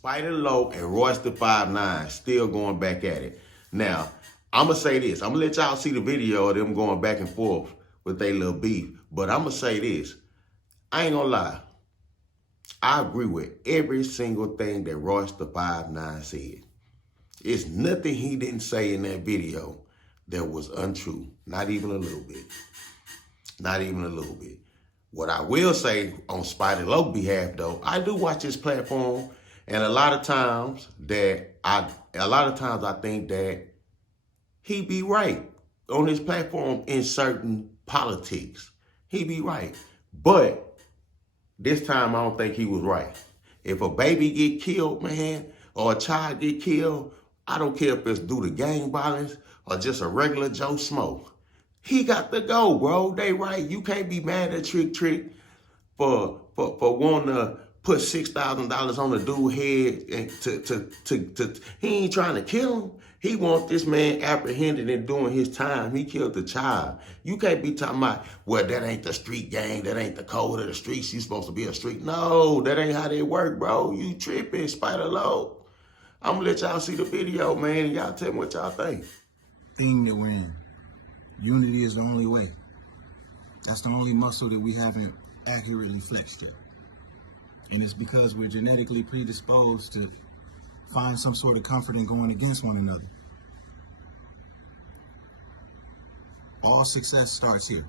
Spider Loc and Royce the 5'9" still going back at it. Now, I'm going to say this. I'm going to let y'all see the video of them going back and forth with their little beef. But I'm going to say this. I ain't going to lie. I agree with every single thing that Royce the 5'9" said. It's nothing he didn't say in that video that was untrue. Not even a little bit. Not even a little bit. What I will say on Spider Loc behalf, though, I do watch his platform, and a lot of times I think that he be right on his platform in certain politics. He be right, but this time I don't think he was right. If a baby get killed, man, or a child get killed, I don't care if it's due to gang violence or just a regular Joe Smoke. He got to go, bro. They right. You can't be mad at Trick for wanting to put $6,000 on the dude's head and he ain't trying to kill him. He want this man apprehended and doing his time. He killed the child. You can't be talking about, well, that ain't the street gang. That ain't the code of the streets. You supposed to be a street. No, that ain't how they work, bro. You tripping, Spider Loc. I'm going to let y'all see the video, man, and y'all tell me what y'all think. Thing that we're in. Unity is the only way. That's the only muscle that we haven't accurately flexed yet. And it's because we're genetically predisposed to find some sort of comfort in going against one another. All success starts here.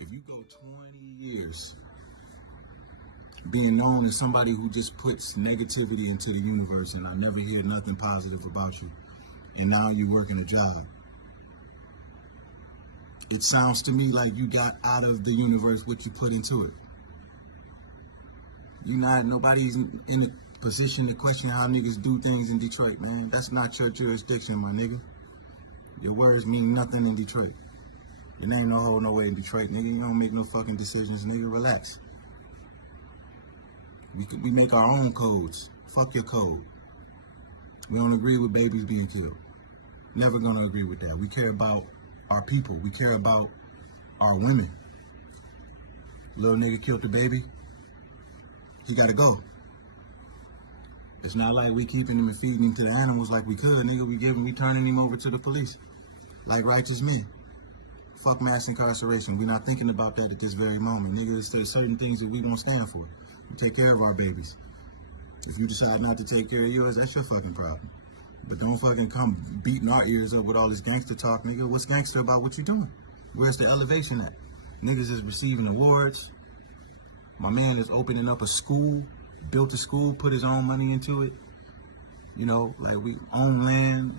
If you go 20 years being known as somebody who just puts negativity into the universe and I never hear nothing positive about you, and now you're working a job, it sounds to me like you got out of the universe what you put into it. Nobody's in a position to question how niggas do things in Detroit, man. That's not your jurisdiction, my nigga. Your words mean nothing in Detroit. Your name don't hold no weight in Detroit, nigga. You don't make no fucking decisions, nigga. Relax. We make our own codes. Fuck your code. We don't agree with babies being killed. Never gonna agree with that. We care about our people. We care about our women. Little nigga killed the baby. He gotta go. It's not like we keeping him and feeding him to the animals like we could, nigga. We turning him over to the police like righteous men. Fuck mass incarceration. We're not thinking about that at this very moment, nigga. There's certain things that we won't stand for. We take care of our babies. If you decide not to take care of yours, that's your fucking problem. But don't fucking come beating our ears up with all this gangster talk, nigga. What's gangster about what you doing? Where's the elevation at? Niggas is receiving awards. My man is opening up a school, built a school, put his own money into it. You know, like we own land,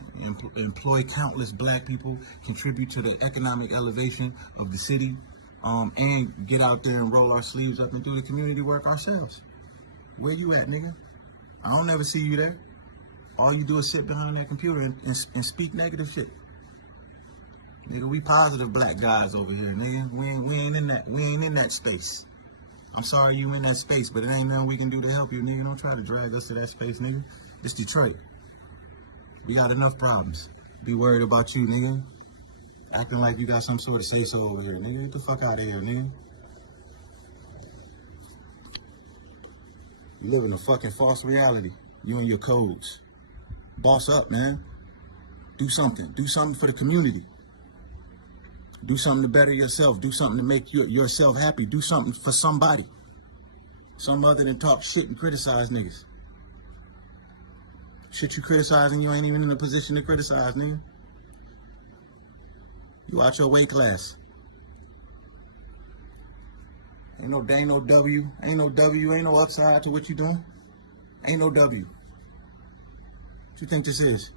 employ countless black people, contribute to the economic elevation of the city, and get out there and roll our sleeves up and do the community work ourselves. Where you at, nigga? I don't never see you there. All you do is sit behind that computer and speak negative shit. Nigga, we positive black guys over here, nigga. We ain't in that space. I'm sorry you in that space, but it ain't nothing we can do to help you, nigga. Don't try to drag us to that space, nigga. It's Detroit. We got enough problems. Be worried about you, nigga. Acting like you got some sort of say-so over here, nigga. Get the fuck out of here, nigga. You live in a fucking false reality. You and your codes. Boss up, man. Do something. Do something for the community. Do something to better yourself. Do something to make yourself happy. Do something for somebody. Some other than talk shit and criticize niggas. Shit you criticizing, you ain't even in a position to criticize, nigga. You out your weight class. Ain't no W. Ain't no upside to what you doing. Ain't no W. What you think this is?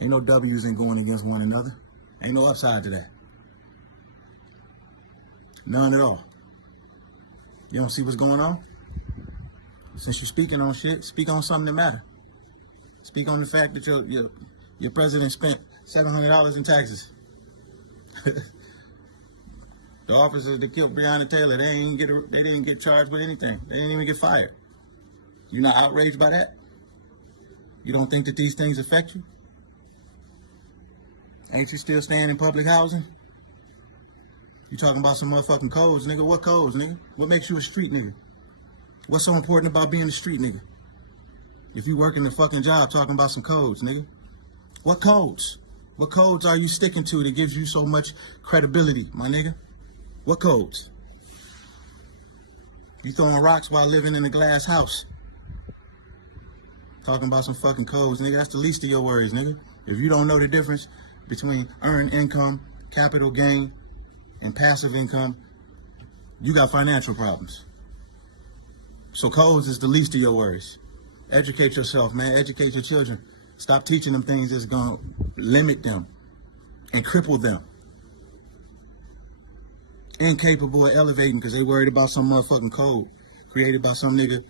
Ain't no W's in going against one another. Ain't no upside to that. None at all. You don't see what's going on? Since you're speaking on shit, speak on something that matters. Speak on the fact that your president spent $700 in taxes. The officers that killed Breonna Taylor, they didn't get charged with anything. They didn't even get fired. You not outraged by that? You don't think that these things affect you? Ain't you still staying in public housing? You talking about some motherfucking codes, nigga. What codes, nigga? What makes you a street nigga? What's so important about being a street nigga? If you working the fucking job talking about some codes, nigga. What codes? What codes are you sticking to that gives you so much credibility, my nigga? What codes? You throwing rocks while living in a glass house. Talking about some fucking codes, nigga. That's the least of your worries, nigga. If you don't know the difference between earned income, capital gain, and passive income, you got financial problems. So codes is the least of your worries. Educate yourself, man. Educate your children. Stop teaching them things that's gonna limit them and cripple them. Incapable of elevating because they worried about some motherfucking code created by some nigga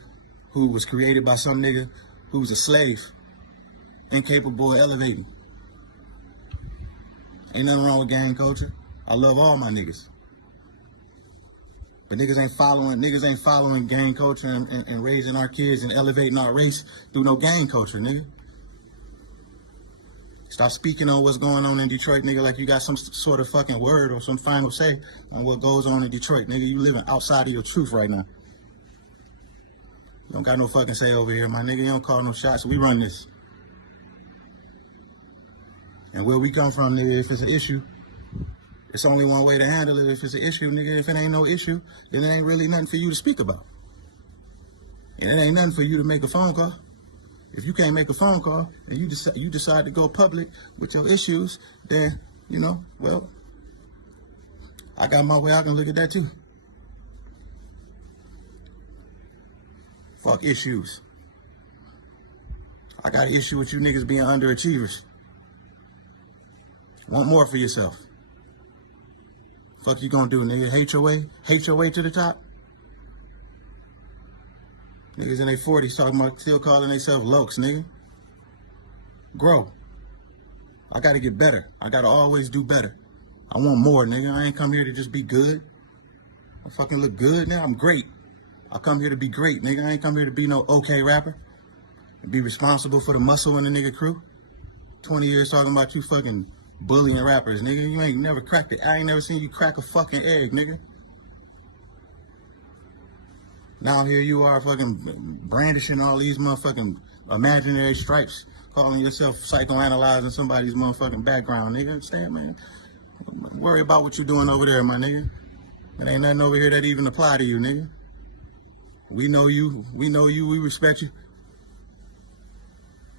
who was created by some nigga who was a slave. Incapable of elevating. Ain't nothing wrong with gang culture. I love all my niggas. But niggas ain't following gang culture and raising our kids and elevating our race through no gang culture, nigga. Stop speaking on what's going on in Detroit, nigga, like you got some sort of fucking word or some final say on what goes on in Detroit, nigga. You living outside of your truth right now. You don't got no fucking say over here, my nigga. You don't call no shots. We run this. And where we come from, nigga, if it's an issue, it's only one way to handle it. If it's an issue, nigga, if it ain't no issue, then it ain't really nothing for you to speak about. And it ain't nothing for you to make a phone call. If you can't make a phone call and you decide to go public with your issues, then, you know, well, I got my way. I can look at that too. Fuck issues. I got an issue with you niggas being underachievers. Want more for yourself. Fuck you gonna do, nigga? Hate your way to the top? Niggas in their 40s talking about still calling themselves Locs, nigga. Grow. I gotta get better. I gotta always do better. I want more, nigga. I ain't come here to just be good. I fucking look good now. I'm great. I come here to be great, nigga. I ain't come here to be no okay rapper. And be responsible for the muscle in the nigga crew. 20 years talking about you fucking bullying rappers, nigga. You ain't never cracked it. I ain't never seen you crack a fucking egg, nigga. Now here you are fucking brandishing all these motherfucking imaginary stripes, calling yourself psychoanalyzing somebody's motherfucking background, nigga. Understand, man? Worry about what you're doing over there, my nigga. There ain't nothing over here that even apply to you, nigga. We know you, we respect you.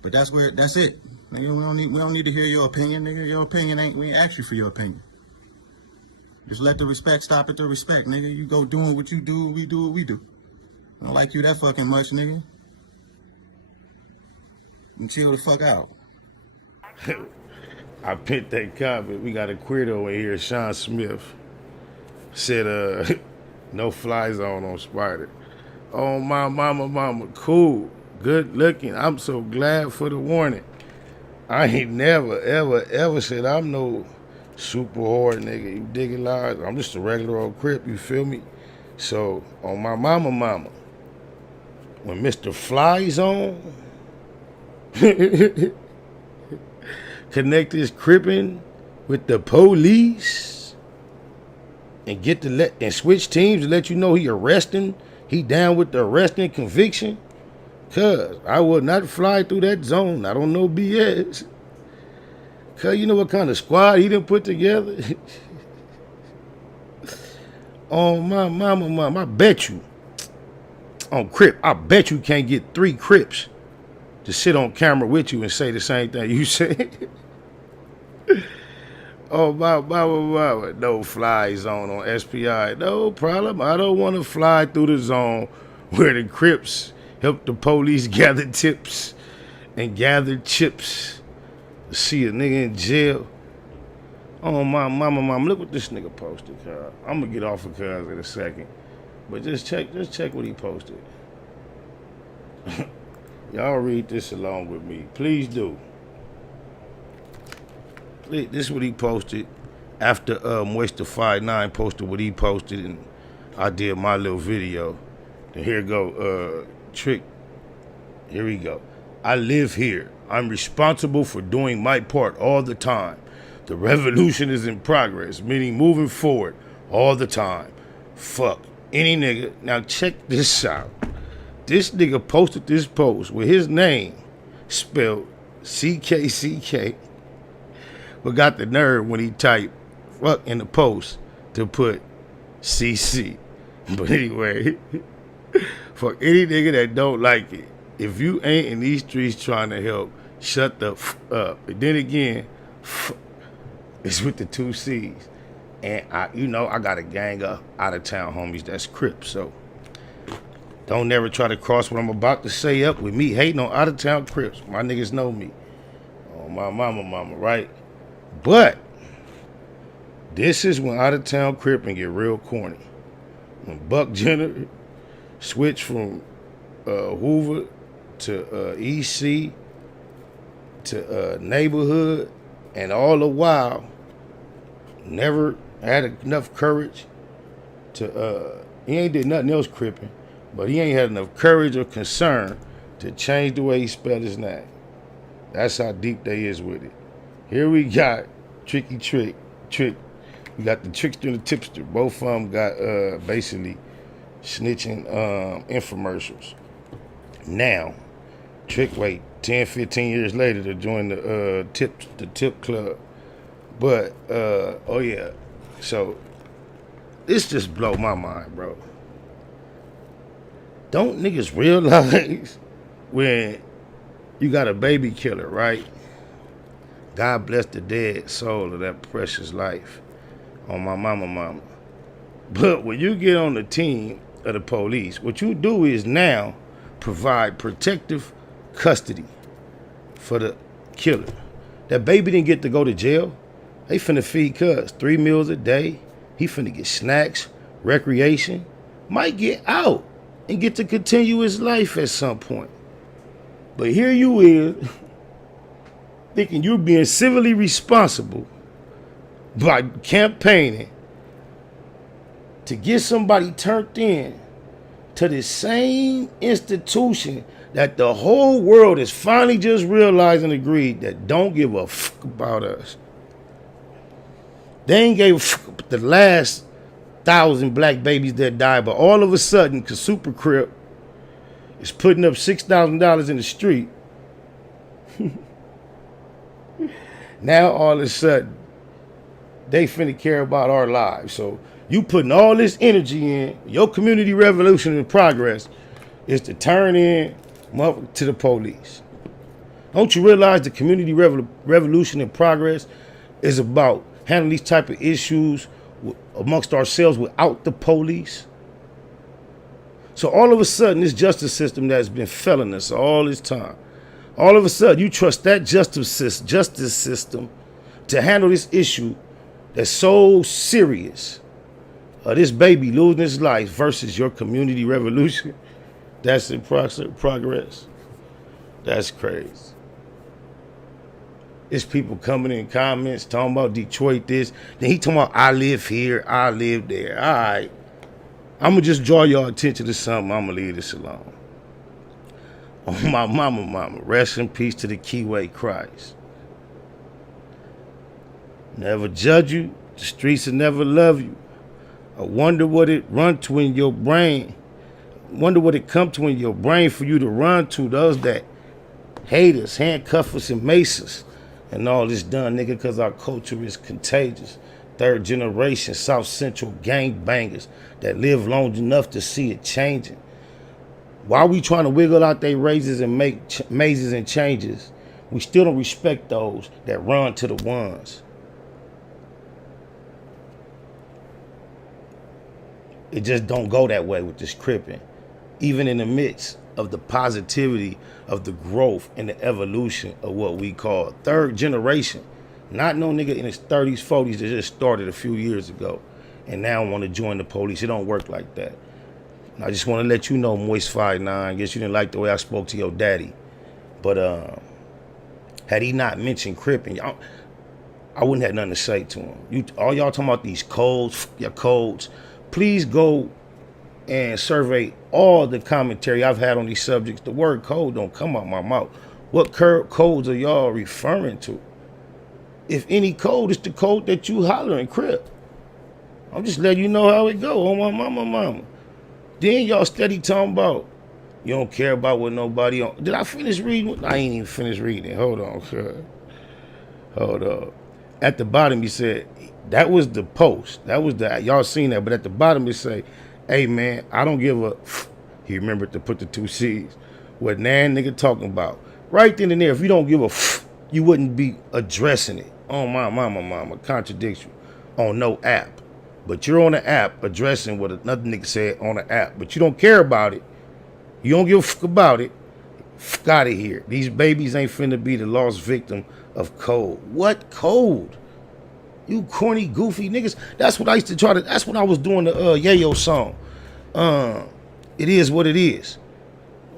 But that's it. Nigga, we don't need to hear your opinion, nigga. Your opinion we ain't asked you for your opinion. Just let the respect stop at the respect, nigga. You go doing what you do, we do what we do. I don't like you that fucking much, nigga. And chill the fuck out. I picked that comment. We got a queerdo in here, Sean Smith. Said, no fly zone on Spider. Oh, my mama, cool. Good looking. I'm so glad for the warning. I ain't never, ever said I'm no super hard nigga. You dig it, lies? I'm just a regular old Crip, you feel me? So, on my mama, when Mr. Fly's on, connect his crippin' with the police and and switch teams to let you know he down with the arresting conviction. Cuz I will not fly through that zone. I don't know BS. Cuz you know what kind of squad he done put together? Oh my mama, I bet you. On Crip, I bet you can't get 3 Crips to sit on camera with you and say the same thing you said. Oh my, no fly zone on SPI. No problem. I don't want to fly through the zone where the Crips help the police gather tips and gather chips. See a nigga in jail. Oh my mama, look what this nigga posted, cuz. I'm gonna get off of cuz in a second. But just check what he posted. Y'all read this along with me. Please do. This is what he posted after Moisture59 posted what he posted and I did my little video. And here go, Trick. Here we go. I live here. I'm responsible for doing my part all the time. The revolution is in progress, meaning moving forward. all the time. Fuck any nigga. Now check this out. This nigga posted this post with his name spelled CKCK, but got the nerve when he typed fuck in the post to put CC. But anyway, for any nigga that don't like it, if you ain't in these streets trying to help, shut the up. And then again, it's with the 2 C's. And I got a gang of out of town homies that's Crips, so don't never try to cross what I'm about to say up with me hating on out of town Crips. My niggas know me. Oh, my mama, right? But this is when out of town Crippin' get real corny. When Buck Jenner switched from Hoover to EC to neighborhood, and all the while never had enough courage to he ain't did nothing else Crippin', but he ain't had enough courage or concern to change the way he spelled his name. That's how deep they is with it. Here we got Trick. We got the trickster and the tipster. Both of them got basically snitching infomercials. Now, Trick wait 10, 15 years later to join the tip club. But oh yeah, so this just blow my mind, bro. Don't niggas realize when you got a baby killer, right? God bless the dead soul of that precious life on my mama. But when you get on the team of the police, what you do is now provide protective custody for the killer. That baby didn't get to go to jail. They finna feed cuz 3 meals a day. He finna get snacks, recreation, might get out and get to continue his life at some point. But here you is, thinking you're being civilly responsible by campaigning to get somebody turned in to this same institution that the whole world is finally just realized and agreed that don't give a fuck about us. They ain't gave a fuck the last 1,000 black babies that died, but all of a sudden, cause Super Crip is putting up $6,000 in the street, now all of a sudden, they finna care about our lives. So you putting all this energy in, your community revolution in progress is to turn in to the police. Don't you realize the community revolution in progress is about handling these type of issues amongst ourselves without the police? So all of a sudden, this justice system that's been failing us all this time, all of a sudden you trust that justice system to handle this issue that's so serious, this baby losing his life versus your community revolution that's in progress. That's crazy. It's people coming in comments talking about Detroit this. Then he talking about I live here, I live there. All right. I'm going to just draw your attention to something. I'm going to leave this alone. Oh, my mama, rest in peace to the Keyway Christ. Never judge you. The streets will never love you. I wonder what it run to in your brain. Wonder what it come to in your brain for you to run to those that hate us, handcuff us, and mace us. And all this done, nigga, because our culture is contagious. 3rd generation South Central gang bangers that live long enough to see it changing. While we trying to wiggle out their raises and make mazes and changes, we still don't respect those that run to the ones. It just don't go that way with this cripping. Even in the midst of the positivity of the growth and the evolution of what we call 3rd generation. Not no nigga in his 30s, 40s that just started a few years ago and now want to join the police. It don't work like that. And I just want to let you know, Moist 5'9", I guess you didn't like the way I spoke to your daddy. But had he not mentioned cripping, I wouldn't have nothing to say to him. All y'all talking about these codes, your codes. Please go and survey all the commentary I've had on these subjects. The word code don't come out my mouth. What codes are y'all referring to? If any code, it's the code that you hollering, Crip. I'm just letting you know how it go on my mama. Then y'all steady talking about you don't care about what nobody on. Did I finish reading? I ain't even finished reading. Hold on, cuz. Hold up. At the bottom, he said, that was the post. That was the, y'all seen that, but at the bottom it say, hey man, I don't give a, he remembered to put the 2 C's. What nan nigga talking about. Right then and there, if you don't give a, you wouldn't be addressing it. Oh my mama, contradiction on no app. But you're on the app addressing what another nigga said on the app, but you don't care about it. You don't give a fuck about it. Fuck out of here. These babies ain't finna be the lost victim of code. What code? You corny, goofy niggas. That's what I used to try to, that's when I was doing the Yayo song. It is what it is.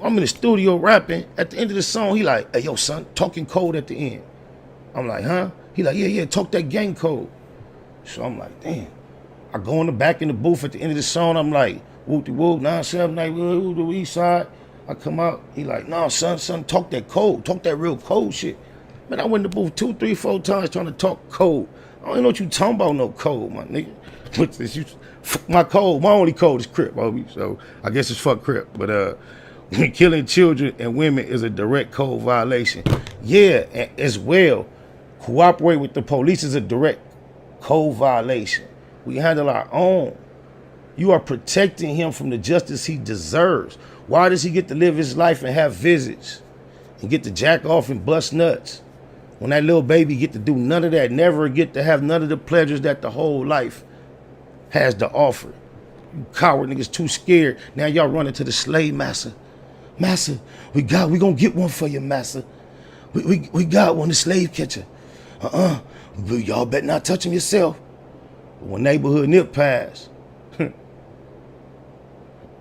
I'm in the studio rapping. At the end of the song, he like, hey, yo, son, talking code at the end. I'm like, huh? He like, yeah, talk that gang code. So I'm like, damn. I go in the back in the booth at the end of the song. I'm like, whoop-de-whoop, 979, the east side. I come out. He like, nah, son, talk that code. Talk that real code shit. Man, I went in the booth 2, 3, 4 times trying to talk code. I don't even know what you talking about, no code, my nigga. What's this? Fuck my code. My only code is Crip, homie. So I guess it's fuck Crip. But when killing children and women is a direct code violation. Yeah, and as well, cooperate with the police is a direct code violation. We handle our own. You are protecting him from the justice he deserves. Why does he get to live his life and have visits and get to jack off and bust nuts when that little baby get to do none of that, never get to have none of the pleasures that the whole life has to offer? You coward niggas too scared. Now y'all running to the slave master. Master, we gonna get one for you, master. We got one, the slave catcher. Y'all better not touch him yourself. When neighborhood nip passed,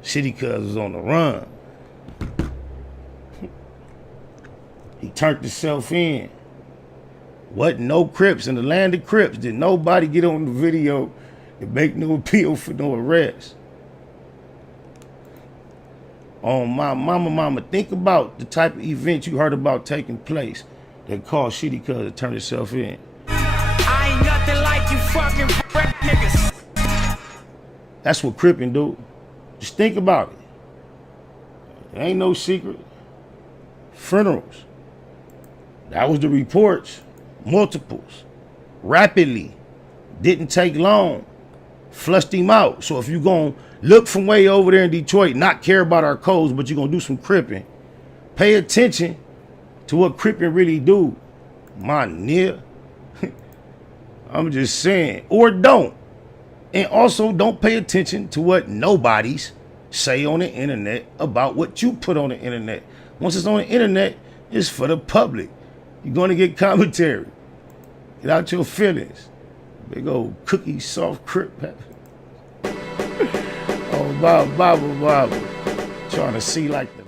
Shitty Cuz was on the run. He turned himself in. Wasn't no Crips in the land of Crips. Did nobody get on the video and make no appeal for no arrest? On my mama, think about the type of event you heard about taking place that caused Shitty Cuz to turn himself in. I ain't nothing like you fucking niggas. That's what Crippin' do. Just think about it. It ain't no secret. Funerals. That was the reports. Multiples. Rapidly. Didn't take long. Flushed him out. So if you gonna look from way over there in Detroit, not care about our codes, but you're gonna do some cripping, pay attention to what cripping really do. My nigga. I'm just saying. Or don't. And also don't pay attention to what nobodies say on the internet about what you put on the internet. Once it's on the internet, it's for the public. You're gonna get commentary. Get out your feelings. Big old cookie soft Crip. Oh, Bible. Trying to see like the